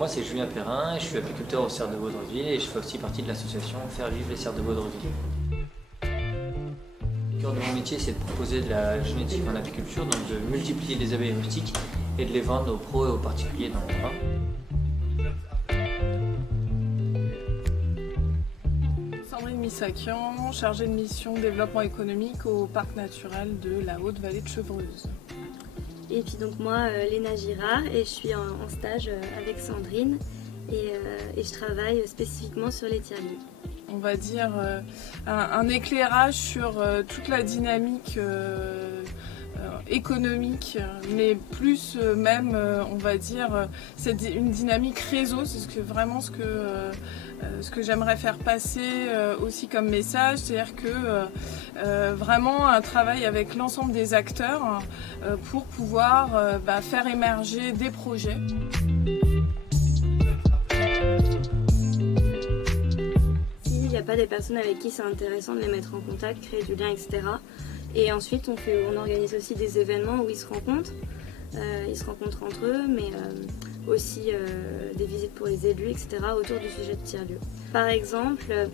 Moi c'est Julien Perrin, je suis apiculteur aux Serres de Vaudreville et je fais aussi partie de l'association Faire vivre les Serres de Vaudreville. Le cœur de mon métier c'est de proposer de la génétique en apiculture, donc de multiplier les abeilles rustiques et de les vendre aux pros et aux particuliers dans le coin. Sandrine Missakian, chargée de mission développement économique au parc naturel de la Haute-Vallée de Chevreuse. Et puis donc moi, Léna Girard, et je suis en stage avec Sandrine et je travaille spécifiquement sur les tiers-lieux. On va dire un éclairage sur toute la dynamique économique, mais plus même, on va dire, c'est une dynamique réseau, c'est vraiment ce que j'aimerais faire passer aussi comme message, c'est-à-dire que vraiment un travail avec l'ensemble des acteurs pour pouvoir faire émerger des projets. S'il n'y a pas des personnes avec qui c'est intéressant de les mettre en contact, créer du lien, etc. Et ensuite, on organise aussi des événements où ils se rencontrent. Ils se rencontrent entre eux, mais aussi des visites pour les élus, etc. autour du sujet de tiers-lieux. Par exemple,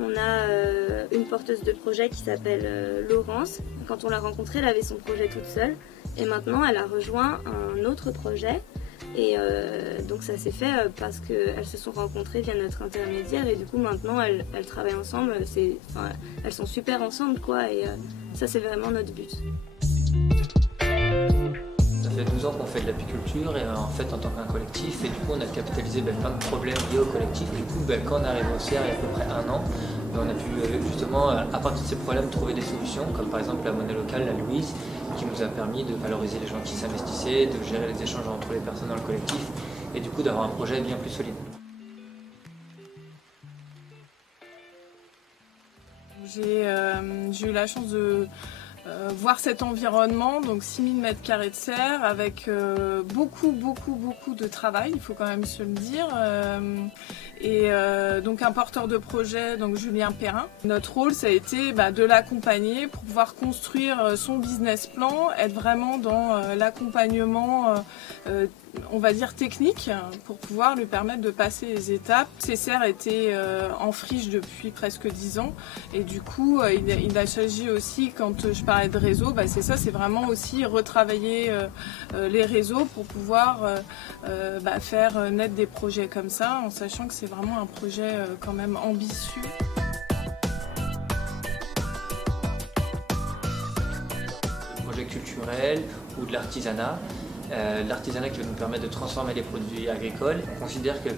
on a une porteuse de projet qui s'appelle Laurence. Quand on l'a rencontrée, elle avait son projet toute seule. Et maintenant, elle a rejoint un autre projet. Et donc ça s'est fait parce qu'elles se sont rencontrées via notre intermédiaire. Et du coup, maintenant, elles travaillent ensemble. Elles sont super ensemble, quoi. Et ça, c'est vraiment notre but. Ça fait 12 ans qu'on fait de l'apiculture et en fait en tant qu'un collectif, et du coup on a capitalisé plein de problèmes liés au collectif. Du coup quand on arrive au CERF il y a à peu près un an, on a pu justement à partir de ces problèmes trouver des solutions, comme par exemple la monnaie locale, la Louise, qui nous a permis de valoriser les gens qui s'investissaient, de gérer les échanges entre les personnes dans le collectif et du coup d'avoir un projet bien plus solide. J'ai eu la chance de voir cet environnement, donc 6000 m² de serre avec beaucoup de travail, il faut quand même se le dire. Donc un porteur de projet, donc Julien Perrin. Notre rôle, ça a été de l'accompagner pour pouvoir construire son business plan, être vraiment dans l'accompagnement, on va dire technique, pour pouvoir lui permettre de passer les étapes. Ces serres étaient en friche depuis presque 10 ans et du coup il a s'agit aussi, quand je parlais de réseau, c'est ça, c'est vraiment aussi retravailler les réseaux pour pouvoir faire naître des projets comme ça, en sachant que c'est vraiment un projet quand même ambitieux. Le projet culturel ou de l'artisanat. L'artisanat qui va nous permettre de transformer les produits agricoles. On considère que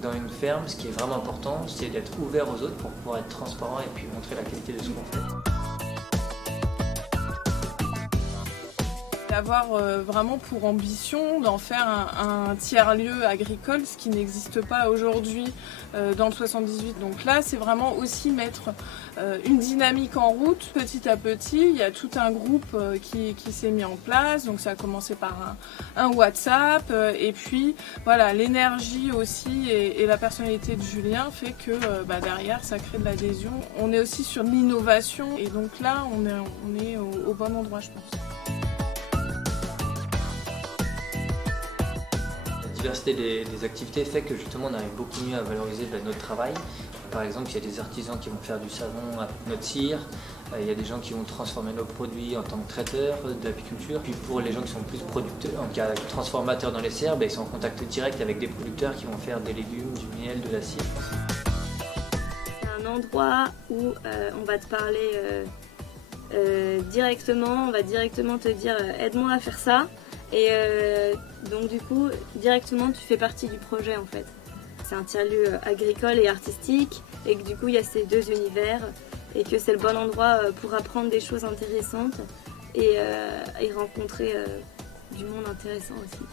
dans une ferme, ce qui est vraiment important, c'est d'être ouvert aux autres pour pouvoir être transparent et puis montrer la qualité de ce qu'on fait. D'avoir vraiment pour ambition d'en faire un tiers-lieu agricole, ce qui n'existe pas aujourd'hui dans le 78. Donc là, c'est vraiment aussi mettre une dynamique en route petit à petit. Il y a tout un groupe qui s'est mis en place. Donc ça a commencé par un WhatsApp. Et puis voilà, l'énergie aussi et la personnalité de Julien fait que derrière, ça crée de l'adhésion. On est aussi sur l'innovation. Et donc là, on est au bon endroit, je pense. La diversité des activités fait que justement on arrive beaucoup mieux à valoriser notre travail. Par exemple, il y a des artisans qui vont faire du savon avec notre cire, il y a des gens qui vont transformer nos produits en tant que traiteurs d'apiculture. Puis pour les gens qui sont plus producteurs, en cas transformateurs dans les serres, ils sont en contact direct avec des producteurs qui vont faire des légumes, du miel, de la cire. C'est un endroit où on va te parler directement, on va directement te dire aide-moi à faire ça. Et donc du coup, directement tu fais partie du projet en fait. C'est un tiers-lieu agricole et artistique et que du coup il y a ces deux univers et que c'est le bon endroit pour apprendre des choses intéressantes et rencontrer du monde intéressant aussi.